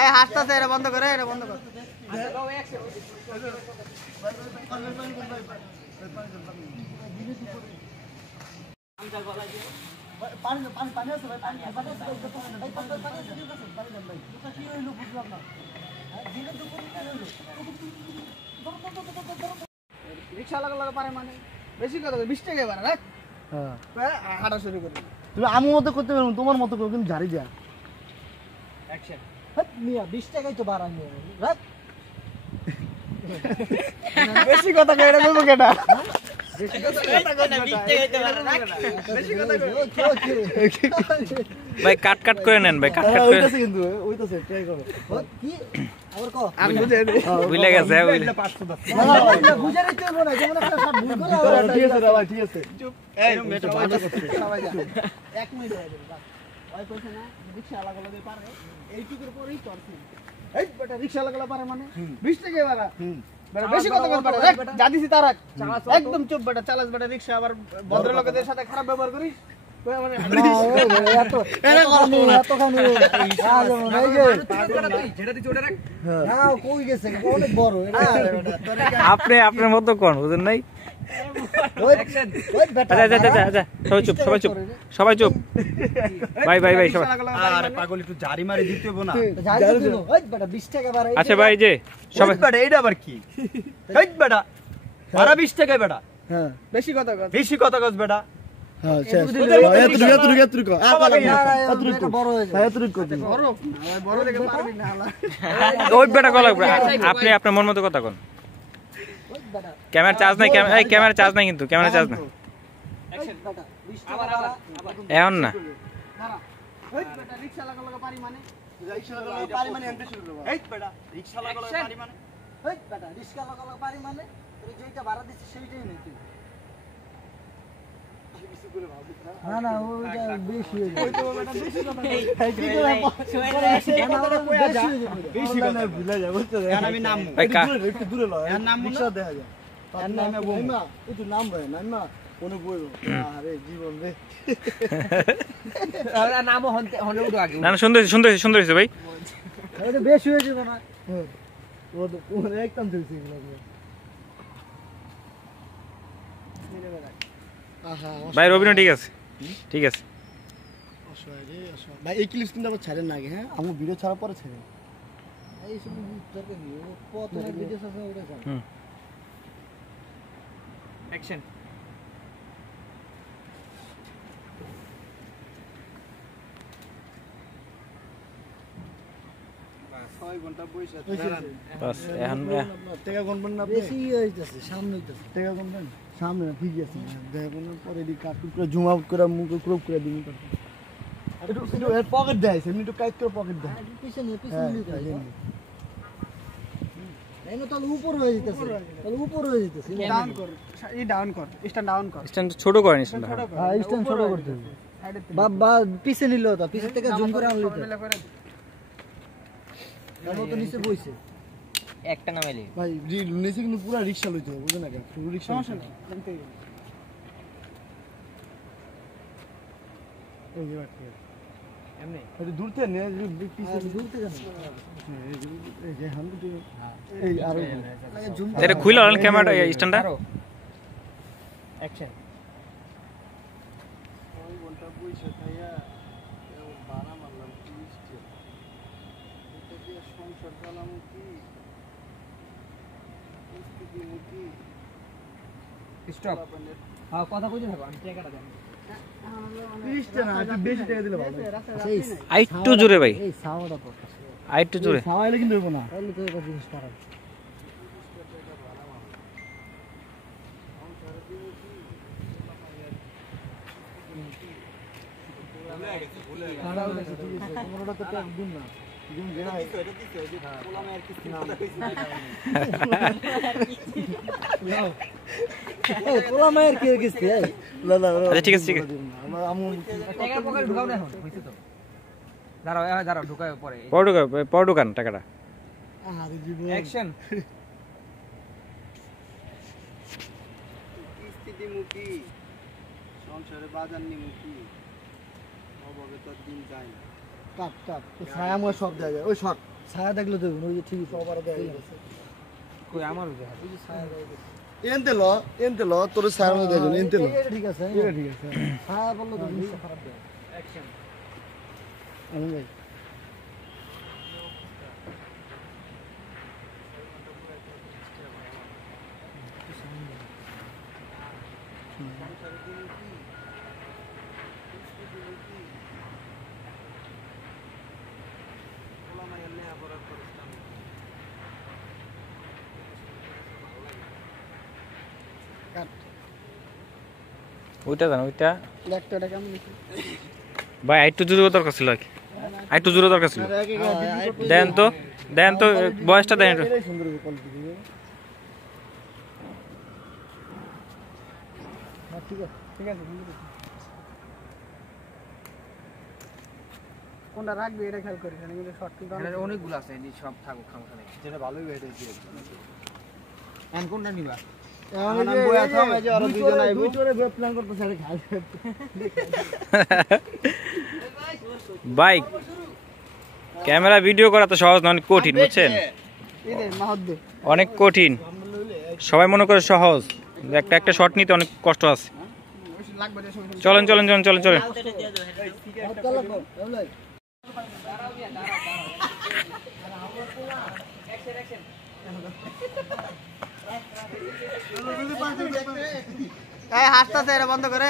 এই হাসতাছে, এটা বন্ধ করে, এটা বন্ধ কর। রিক্সা লাগা পারে মানে বেশি কথা 20 টাকা এবার রাখ। হ্যাঁ হাঁটা শুরু করে। তুমি আমার মতো করতে পারো, তোমার মতো করে কিন্তু ঝাড়ি যা। অ্যাকশন। হ্যাঁ মিয়া 20 টাকাই তো বাড়ানি রাখ। বেশি কথা কই এটা কইবো কেডা? বেশি কথা কই না 20 টাকাই তো বাড়ানি। বেশি কথা কই। ভাই কাট কাট করে নেন ভাই, কাট কাট করে। ওইটাছে কিন্তু ওইটাছে ট্রাই করো। কি আবার কো আমি বুঝে নেই। ভুলে গেছে এটা 500 দাও। না বুঝে নিতে হবে না, যেমন একটা সব ভুল করে। ঠিক আছে ভাই, ঠিক আছে। চুপ। এই মেটা ভালো করতে। সবাই যা। 1 মিনিট হয়ে যাবে বাস। ওই কইছে না রিকশা লাগালে পারে। এইটুকুর পরেই করছি। এই বেটা রিকশা লাগালে পারে মানে 20 টাকা বাড়া। বেটা বেশি কথা কর বেটা। যা দিছি তারাক। একদম চুপ বেটা, চালাস বেটা রিকশা, আবার ভদ্রলোকদের সাথে খারাপ ব্যবহার করিস। কই মানে এত এতখানি যেটা দিছি ওটা রাখ। না কই গেছে অনেক বড় এটা। আপনি আপনার মতো কোন বুঝেন নাই? ওই বেটা আচ্ছা সবাই চুপ, সবাই চুপ, সবাই চুপ। ভাই ভাই ভাই সবাই। আরে পাগল একটু জারি মারি দিতে হবে না। যাই দিন ওই বেটা 20 টাকা বাড়াই। আচ্ছা ভাই যে সবাই বেটা এইটা আবার কি? এই বেটা 20 টাকা বেটা। হ্যাঁ বেশি কথা কর। বেশি কথা কস বেটা। হ্যাঁ শেষ। এতটুকু বড় হয়ে যায়। এতটুকু বড় বড় দেখে পারবি না আলা। ওই বেটা কল আপনি আপনার মন মতো কথা কোন। ক্যামেরা চার্জ নাই, ক্যামেরা চার্জ নাই, কিন্তু ক্যামেরা চার্জ না এখন না। ওই বেটা রিকশা লাগা পারি মানে রিকশা লাগা পারি মানে এমনি শুরু করব। এই বেটা রিকশা লাগা পারি মানে ওই বেটা রিকশা লাগা পারি মানে তুই যেটা ভাড়া দিছিস সেইটাই নে তুই। না না ওইটা বেশি হয়ে যায়। ওই তো বেটা বেশি কথা কই। কি করে বেশি কথা ভুলে যাব বুঝছো? এখন আমি নাম একটু দূরে লও। এর নাম রিকশা দেখা যায়। তার নামে বল না, একটু নাম রে না কোন বইরো। আরে জীবন রে। আর নাম হনে উঠো আগে। না না সুন্দর হয়েছে ভাই। এটা বেশি হয়ে যাবে না। ও তো একদম চলছে এগুলো। আহা ভাই রবিনা ঠিক আছে, ঠিক আছে। ভাই এই ক্লিপ কিন্তু আবার ছাড়েন না আগে। হ্যাঁ আমার ভিডিও ছাড়ার পরে ছাড়েন। এই সব দরকার নেই, ও কত ভিডিও আছে ওটা ছাড়। অ্যাকশন। 6 ঘন্টা বসে বাস এখন টাকা গুনবেন না, বেশি হইতাছে সামনে হইতাছে। টাকা গুনবেন সামনে ঠিক আছে। দেখুন পরে দি কাট করে জুম আউট করে মুখ ক্রপ করে দিন। একটু এর পকেট দেয়, এমনি একটু কাট করে পকেট দেয়। পিছনে নিতে এনে তো উপর হয়ে যাইতাছে, তাহলে উপর হয়ে যাইতাছে। ডাউন কর, এই ডাউন কর, স্ট্যান্ড ডাউন কর। স্ট্যান্ড ছোট করেন, স্ট্যান্ড। হ্যাঁ স্ট্যান্ড ছোট করতে হবে। বাবা পিছে নিলো তো, পিছে থেকে জুম করে আনলি তো। তাহলে তো নিচে বইছে একটা নামাইলি ভাই। নিচে কিন্তু পুরো রিকশা লইতে হবে, বুঝেন না কেন? পুরো রিকশা সমস্যা নেই, জানতে হবে। এই যে বাকি এমনি এটা দূর থেকে নে, পিছে দূর থেকে না। এই যে হাম তো এই আরো লাগে জুম এটা খুইলা হলেন ক্যামেরাটা স্ট্যান্ডটা। অ্যাকশন। 6 ঘন্টা বইছে খাইয়া বানা মারলাম 30 টা। এটা কি সংসার চালামু কি? পরিস্থিতি মুকি স্টপ। হ্যাঁ কথা কইতে থাকো, আমি টাকাটা দেব। 30 টা না, একটু বেশি টাকা দিলে ভালো। আইট্টু জোরে ভাই, এই সাওয়াটা পড়ছে। আইট্টু জোরে। সাওয়াইলে কিন্তু হইব না। তাহলে তো এটা জিনিস খারাপ। তোমরা তো ট্যাগ দিন না। দিন দেনা এটা দিতে যে পোলা মায়ের কিস্তি না এই পোলা মায়ের কি কিস্তি? না না আচ্ছা ঠিক আছে, ঠিক আছে। আমরা আমু টাকা পকেটে ঢুকাও না এখন, হইছে তো। দাঁড়াও ঢুকাও পরে। পর ঢুকান টাকাটা। আরে জীবন অ্যাকশন। কিস্তি দিমু কি? সংসারে বাজার নিমু কি? কাট কাট ছায়া আমার সব জায়গায় ওই শট ছায়া দেখলে দেখুন ওই যে ঠিক সবার দেয় কই আমারও দেখা ওই যে ছায়া দেয় এনতে ল তোর ছায়া মধ্যে দেখুন এনতে ল এটা ঠিক আছে ছায়া বললো তো জিনিসটা খারাপ দেয় অ্যাকশন আনন্দ ভাই ওইটা জানো ওইটা লেকটাটা কেমন দেখি ভাই একটু জোরে দরকার ছিল আর কি একটু জোরে দরকার ছিল দেন তো বয়সটা দেন একটু এটাই সুন্দর কোয়ালিটি দিবে হ্যাঁ ঠিক আছে কোনটা রাখবে এটা খেয়াল করি এখানে কিন্তু শর্ট কিন্তু অনেকগুলো আছে এই সব থাকুক খামখা নেই যেটা ভালোই বেটে দিয়ে এখন কোনটা নিবা ভাই ক্যামেরা ভিডিও করা তো সহজ না অনেক কঠিন বুঝছেন অনেক কঠিন সবাই মনে করে সহজ একটা একটা শট নিতে অনেক কষ্ট আছে চলেন হাসতেছে এটা বন্ধ করে